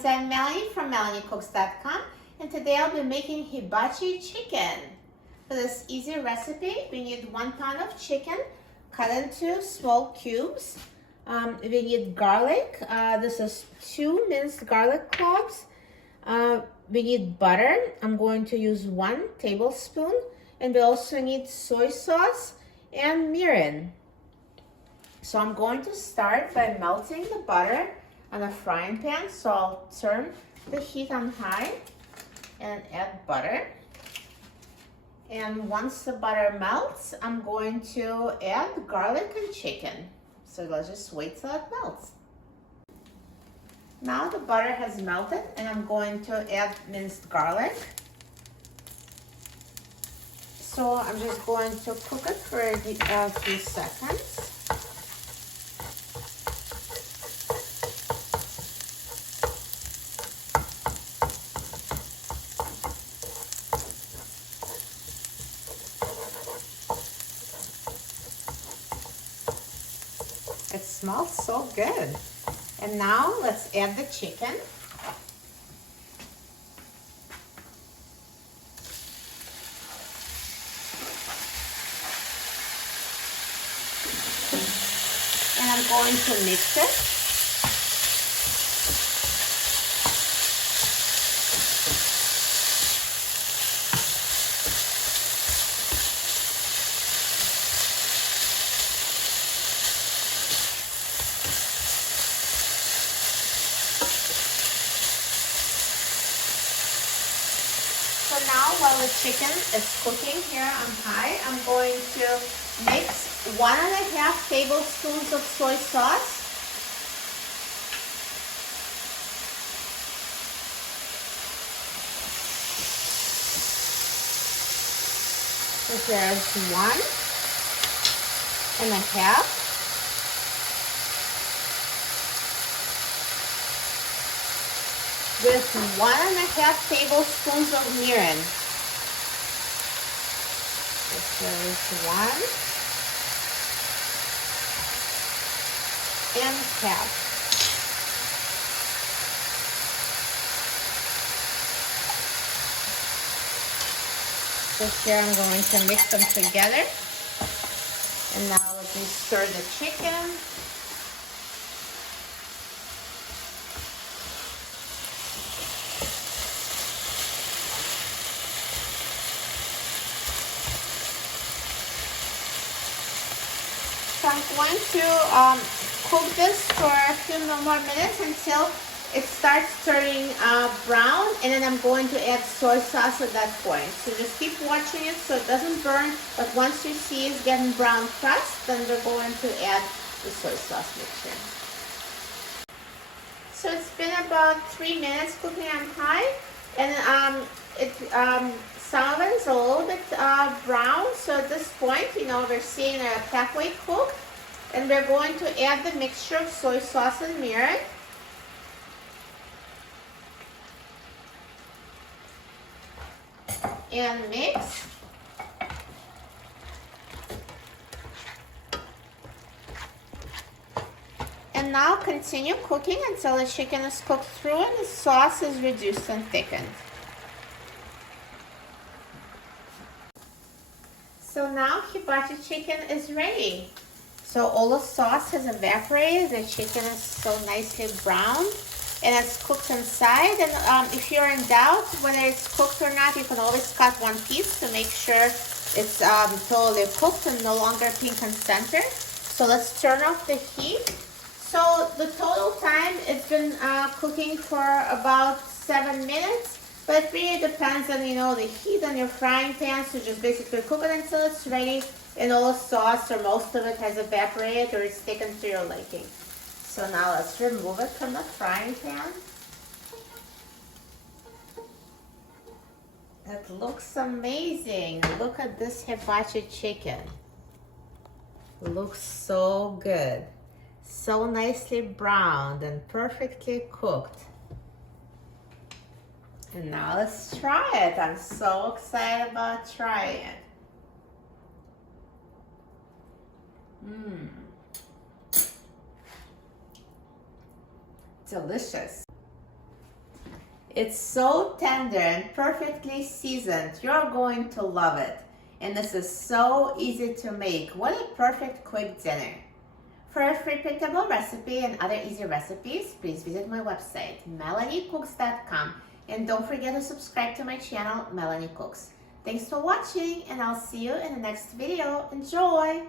friends, I'm Melanie from MelanieCooks.com, and today I'll be making hibachi chicken. For this easy recipe, we need 1 pound of chicken cut into small cubes. We need garlic. This is 2 minced garlic cloves. We need butter. I'm going to use 1 tablespoon. And we also need soy sauce and mirin. So I'm going to start by melting the butter on a frying pan. So I'll turn the heat on high and add butter. And once the butter melts, I'm going to add garlic and chicken. So let's just wait till it melts. Now the butter has melted and I'm going to add minced garlic. So I'm just going to cook it for a few seconds. It smells so good. And now let's add the chicken. And I'm going to mix it. So now while the chicken is cooking here on high, I'm going to mix 1.5 tablespoons of soy sauce. So there's 1.5. With 1.5 tablespoons of mirin. There's 1.5. So here I'm going to mix them together. And now let me stir the chicken. So I'm going to cook this for a few more minutes until it starts turning brown, and then I'm going to add soy sauce at that point. So just keep watching it so it doesn't burn, but once you see it's getting brown crust, then we're going to add the soy sauce mixture. So it's been about 3 minutes cooking on high, and it sours a little bit brown. So at this point, we're seeing a halfway cooked, and we're going to add the mixture of soy sauce and mirin. And mix. And now continue cooking until the chicken is cooked through and the sauce is reduced and thickened. So now hibachi chicken is ready. So all the sauce has evaporated, the chicken is so nicely browned, and it's cooked inside. And if you're in doubt whether it's cooked or not, you can always cut 1 piece to make sure it's totally cooked and no longer pink and center. So let's turn off the heat. So the total time it's been cooking for about 7 minutes. But it really depends on, the heat on your frying pan. So just basically cook it until it's ready and all the sauce or most of it has evaporated or it's thickened to your liking. So now let's remove it from the frying pan. That looks amazing. Look at this hibachi chicken. Looks so good. So nicely browned and perfectly cooked. And now let's try it. I'm so excited about trying it. Delicious. It's so tender and perfectly seasoned. You're going to love it. And this is so easy to make. What a perfect quick dinner. For a free printable recipe and other easy recipes, please visit my website, melaniecooks.com. And don't forget to subscribe to my channel, Melanie Cooks. Thanks for watching, and I'll see you in the next video. Enjoy!